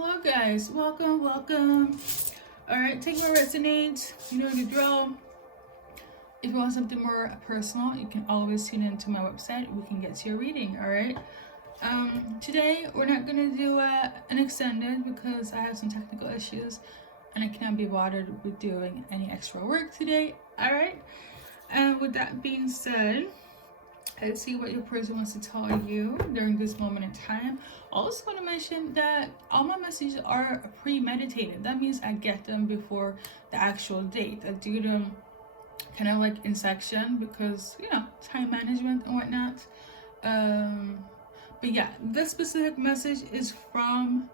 Hello guys, welcome. Alright, take what resonates, you know the drill. If you want something more personal, you can always tune into my website. We can get to your reading, alright? Today we're not gonna do an extended because I have some technical issues and I cannot be bothered with doing any extra work today, alright? And with that being said, let's see what your person wants to tell you during this moment in time. Also want to mention that all my messages are premeditated. That means I get them before the actual date. I do them kind of like in section because, you know, time management and whatnot. But yeah, this specific message is from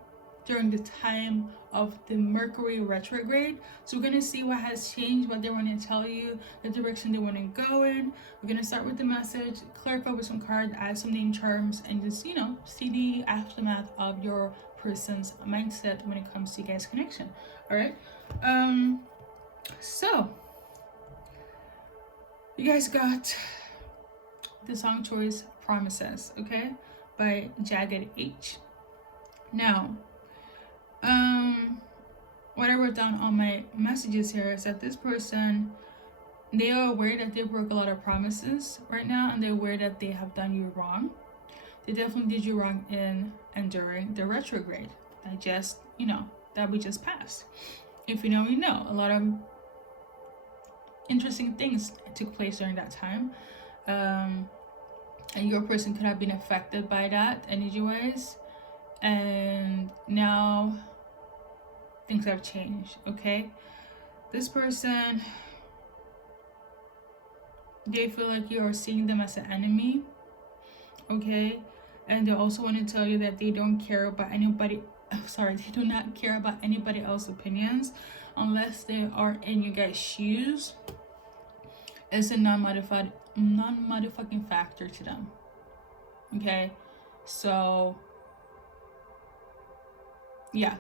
during the time of the Mercury retrograde. So we're going to see what has changed, what they want to tell you, the direction they want to go in. We're going to start with the message, clarify with some cards, add some name charms, and just, you know, see the aftermath of your person's mindset when it comes to you guys' connection. All right. So you guys got the song choice Promises, okay, by Jagged H. Now, what I wrote down on my messages here is that this person, they are aware that they broke a lot of promises right now, and they're aware that they have done you wrong. They definitely did you wrong in and during the retrograde that we just passed. If you know, you know. A lot of interesting things took place during that time, and your person could have been affected by that energy-wise, and now things have changed, okay? This person, they feel like you are seeing them as an enemy, okay? And they also want to tell you that they don't care about anybody, they do not care about anybody else's opinions unless they are in you guys' shoes. It's a non-motherfucking factor to them, okay? So yeah,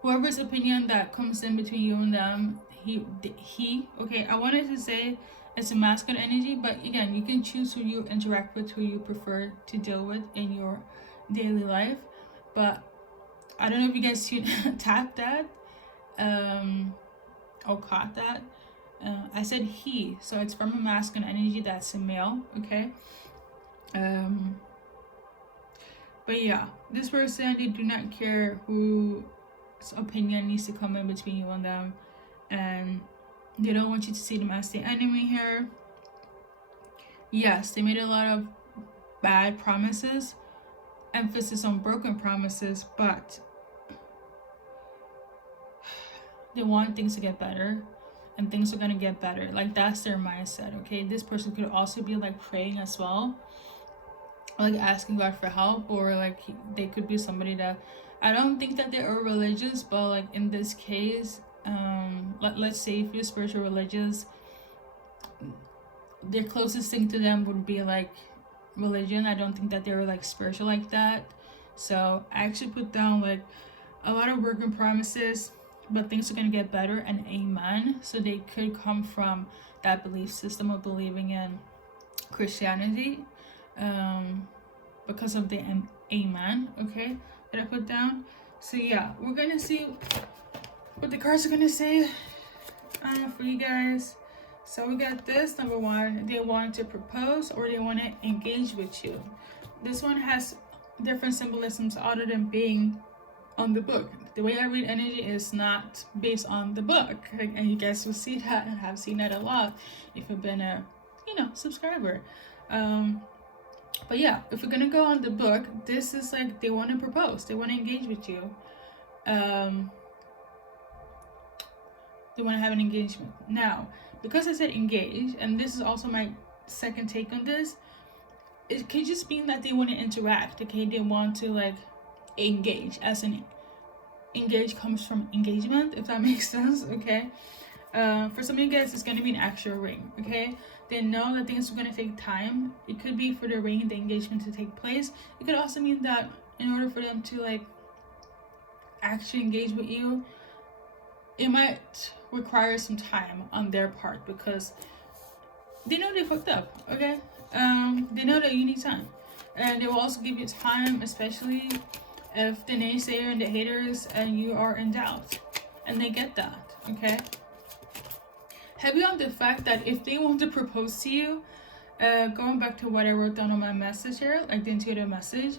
whoever's opinion that comes in between you and them, okay, I wanted to say it's a masculine energy, but again, you can choose who you interact with, who you prefer to deal with in your daily life. But I don't know if you guys tapped that or caught that. I said he, so it's from a masculine energy that's a male, okay? But yeah, this person, they do not care whose opinion needs to come in between you and them, and they don't want you to see them as the enemy here. Yes, they made a lot of bad promises, emphasis on broken promises, but they want things to get better, and things are gonna get better. Like, that's their mindset, okay? This person could also be like praying as well, like asking God for help, or like they could be somebody that, I don't think that they are religious, but like in this case, let's say if you're spiritual religious, their closest thing to them would be like religion. I don't think that they were like spiritual like that. So I actually put down like a lot of broken promises, but things are gonna get better, and amen. So they could come from that belief system of believing in Christianity, because of the amen, okay, that I put down. So yeah, we're gonna see what the cards are gonna say for you guys. So we got this. Number one, they want to propose or they want to engage with you. This one has different symbolisms other than being on the book. The way I read energy is not based on the book, and you guys will see that and have seen that a lot if you've been a subscriber. But yeah, if we're gonna go on the book, this is like they want to propose, they want to engage with you, they want to have an engagement. Now, because I said engage, and this is also my second take on this, it could just mean that they want to interact, okay? They want to like engage, as in engage comes from engagement, if that makes sense, okay? For some of you guys, it's going to be an actual ring, okay? They know that things are going to take time. It could be for the ring, the engagement to take place. It could also mean that in order for them to like actually engage with you, it might require some time on their part because they know they fucked up, okay? They know that you need time, and they will also give you time, especially if the naysayer and the haters and you are in doubt, and they get that. Okay, heavy on the fact that if they want to propose to you, going back to what I wrote down on my message here, like the intuitive message,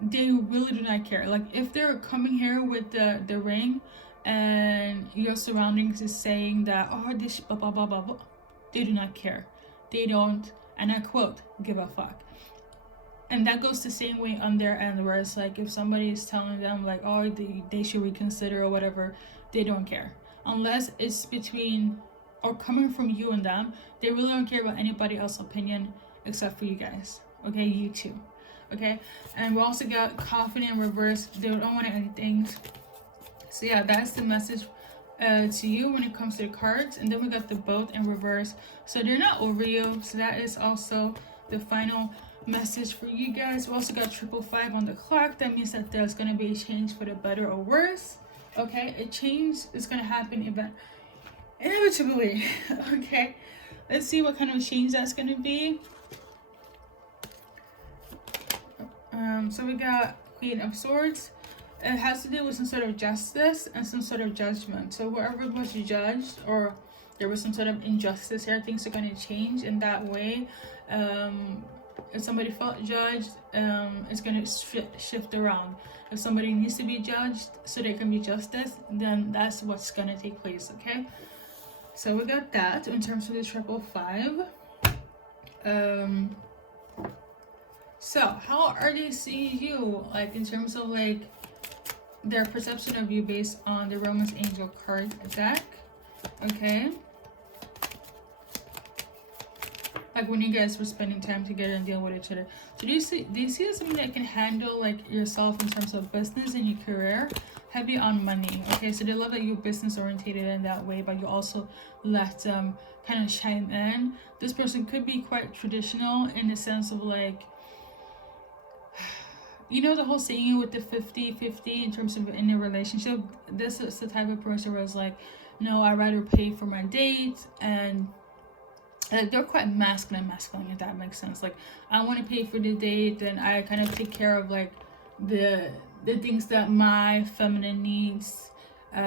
they really do not care. Like if they're coming here with the ring and your surroundings is saying that, oh, this blah blah blah blah blah, they do not care. They don't, and I quote, give a fuck. And that goes the same way on their end, where it's like if somebody is telling them like, oh, they should reconsider or whatever, they don't care. Unless it's between or coming from you and them, they really don't care about anybody else's opinion except for you guys. Okay, you two. Okay, and we also got confident in reverse. They don't want anything. So yeah, that's the message to you when it comes to the cards. And then we got the both in reverse. So they're not over you. So that is also the final message for you guys. We also got 555 on the clock. That means that there's going to be a change for the better or worse. Okay, a change is going to happen inevitably. Okay, let's see what kind of change that's going to be. So we got Queen of Swords. It has to do with some sort of justice and some sort of judgment. So whoever was judged or there was some sort of injustice here, things are going to change in that way. If somebody felt judged, it's going to shift around. If somebody needs to be judged so there can be justice, then that's what's going to take place. Okay, so we got that in terms of the 555. So how are they seeing you, like in terms of like their perception of you based on the Romance Angel card deck? Okay, like when you guys were spending time together and dealing with each other. So do you see something that can handle like yourself in terms of business and your career? Heavy on money. Okay, so they love that you're business orientated in that way, but you also let them kind of chime in. This person could be quite traditional in the sense of like, you know, the whole saying with the 50-50 in terms of in a relationship. This is the type of person where it's like, no, I'd rather pay for my date, and like they're quite masculine, if that makes sense. Like, I want to pay for the date, and I kind of take care of like the things that my feminine needs, you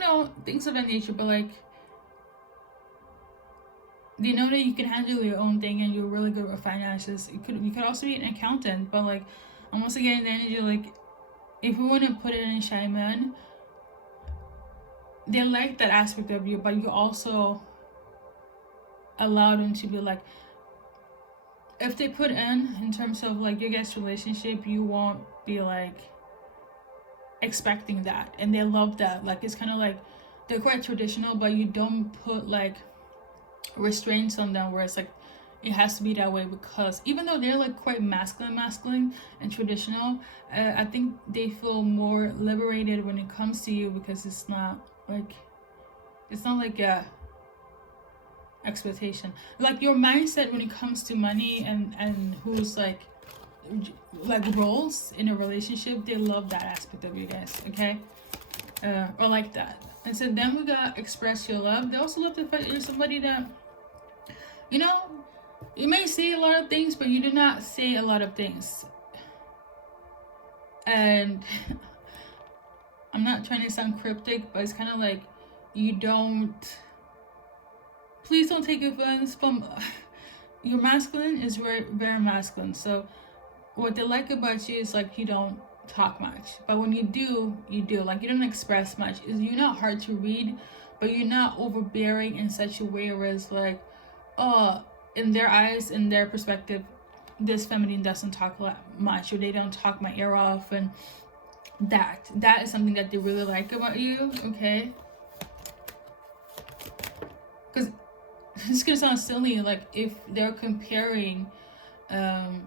know, things of that nature. But like, they know that you can handle your own thing and you're really good with finances. You could also be an accountant, but like, I'm also getting the energy like, if we want to put it in shaman, they like that aspect of you, but you also allow them to be like, if they put in terms of like your guys' relationship, you won't be like expecting that, and they love that. Like, it's kind of like they're quite traditional, but you don't put like restraints on them where it's like it has to be that way, because even though they're like quite masculine and traditional, I think they feel more liberated when it comes to you, because it's not like a expectation. Like your mindset when it comes to money and who's like roles in a relationship, they love that aspect of you guys. Okay, or like that. And so then we got express your love. They also love the fact that you're somebody that, you know, you may say a lot of things, but you do not say a lot of things. And I'm not trying to sound cryptic, but it's kind of like, you don't, please don't take offense from, your masculine is very, very masculine. So what they like about you is like, you don't talk much, but when you do, like, you don't express much. You're not hard to read, but you're not overbearing in such a way where it's like, oh, in their eyes, in their perspective, this feminine doesn't talk a lot much, or they don't talk my ear off. And that is something that they really like about you. Okay, because it's gonna sound silly, like if they're comparing, to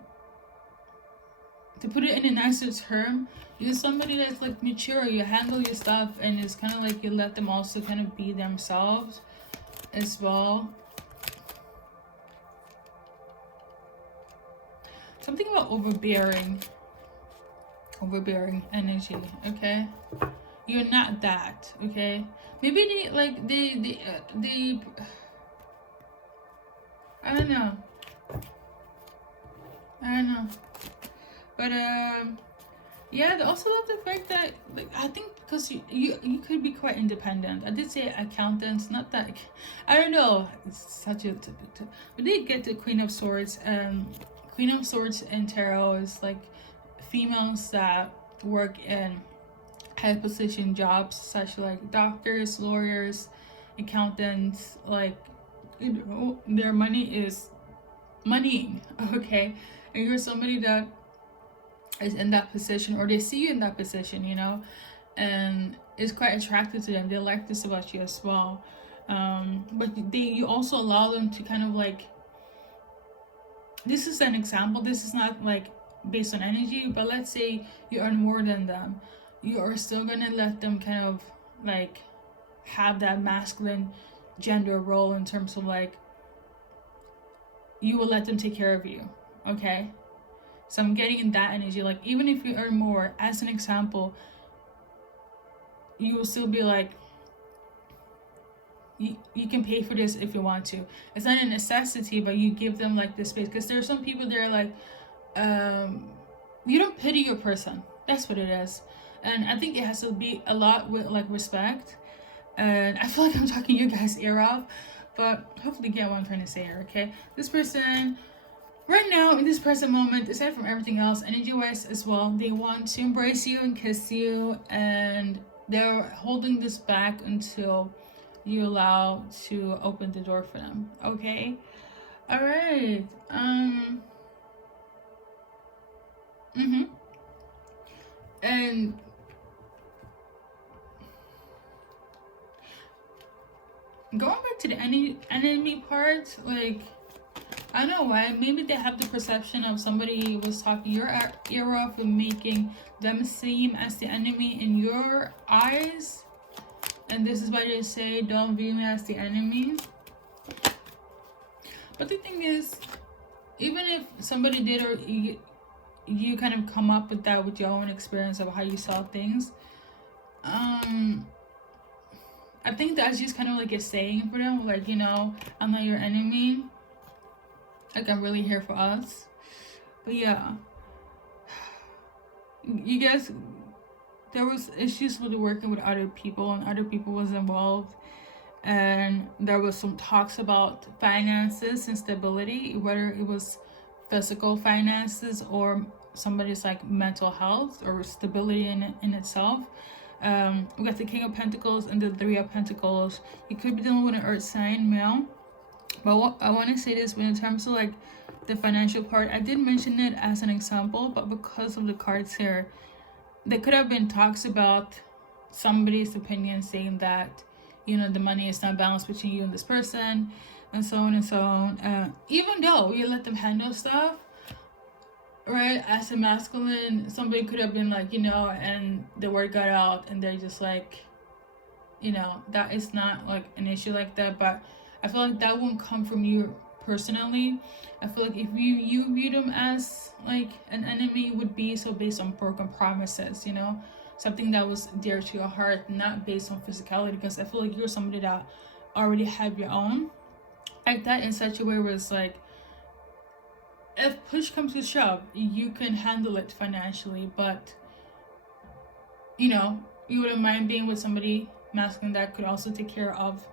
put it in a nicer term, you're somebody that's like mature, you handle your stuff, and it's kind of like you let them also kind of be themselves as well. Something about overbearing energy. Okay, you're not that. Okay, maybe they I don't know, But yeah, I also love the fact that, like, I think because you could be quite independent. I did say accountants, not that, I don't know. It's such a. We did get the Queen of Swords. Queen of Swords in tarot is like females that work in high position jobs, such like doctors, lawyers, accountants. Like, you know, their money is moneying. Okay, and you're somebody that is in that position, or they see you in that position, you know, and it's quite attractive to them. They like this about you as well. But you also allow them to kind of like, this is an example, this is not like based on energy, but let's say you earn more than them, you are still gonna let them kind of like have that masculine gender role, in terms of like, you will let them take care of you. Okay, so I'm getting in that energy, like even if you earn more, as an example, you will still be like, you can pay for this if you want to. It's not a necessity, but you give them like this space, because there are some people that are like, you don't pity your person. That's what it is. And I think it has to be a lot with like respect. And I feel like I'm talking you guys' ear off, but hopefully you get what I'm trying to say here. Okay, this person right now, in this present moment, aside from everything else, energy wise as well, they want to embrace you and kiss you, and they're holding this back until you allow to open the door for them. Okay, all right. And going back to the enemy part, like, I don't know why, maybe they have the perception of somebody was talking your ear off and making them seem as the enemy in your eyes, and this is why they say don't view me as the enemy. But the thing is, even if somebody did, or you kind of come up with that with your own experience of how you saw things, I think that's just kind of like a saying for them, like, you know, I'm not your enemy, like I'm really here for us. But yeah, you guys, there was issues with working with other people, and other people was involved, and there was some talks about finances and stability, whether it was physical finances or somebody's like mental health or stability in itself. We got the King of Pentacles and the Three of Pentacles. You could be dealing with an earth sign male, but I want to say this, when in terms of like the financial part, I did mention it as an example, but because of the cards here, there could have been talks about somebody's opinion saying that, you know, the money is not balanced between you and this person, and so on and so on. Even though you let them handle stuff, right, as a masculine, somebody could have been like, you know, and the word got out and they're just like, you know, that is not like an issue like that. But I feel like that won't come from you personally. I feel like if you view them as like an enemy, would be so based on broken promises, you know, something that was dear to your heart, not based on physicality, because I feel like you're somebody that already have your own like that, in such a way where it's like, if push comes to shove, you can handle it financially, but, you know, you wouldn't mind being with somebody masculine that could also take care of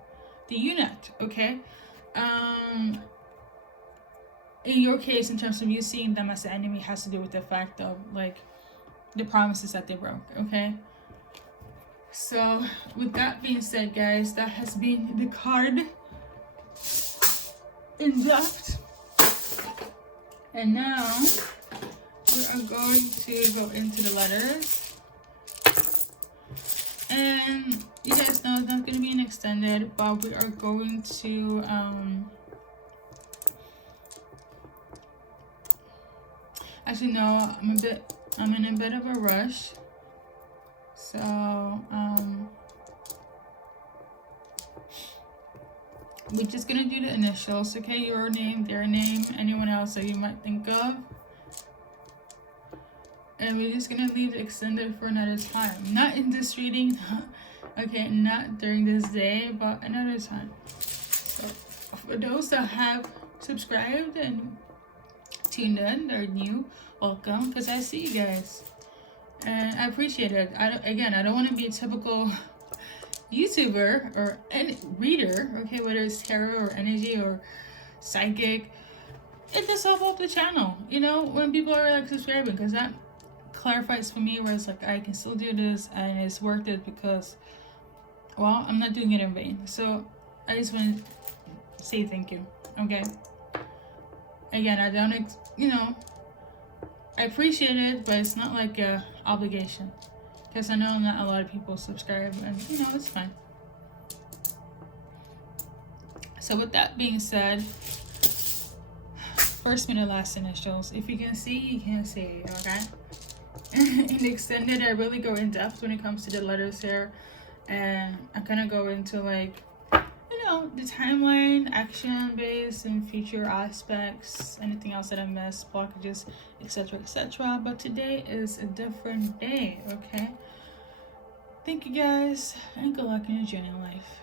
the unit. Okay, in your case, in terms of you seeing them as the enemy, has to do with the fact of like the promises that they broke. Okay, so with that being said, guys, that has been the card in depth. And now we are going to go into the letters. And you guys know it's not going to be an extended, but we are going to actually no, I'm in a bit of a rush. So we're just gonna do the initials, okay? Your name, their name, anyone else that you might think of. And we're just gonna leave it extended for another time. Not in this reading, okay, not during this day, but another time. So for those that have subscribed and tuned in, they're new, welcome, because I see you guys. And I appreciate it. I don't want to be a typical YouTuber or any reader, okay, whether it's tarot or energy or psychic. It just helps out the channel, you know, when people are like subscribing, because that clarifies for me where it's like I can still do this and it's worth it because, well, I'm not doing it in vain. So I just want to say thank you, okay? Again, I don't, you know, I appreciate it, but it's not like a obligation, because I know not a lot of people subscribe, and you know, it's fine. So with that being said, first minute, last initials. If you can see, you can see, okay? In extended, I really go in depth when it comes to the letters here, and I kind of go into like, you know, the timeline, action based, and future aspects, anything else that I missed, blockages, etc., etc. But today is a different day, okay? Thank you guys, and good luck in your journey in life.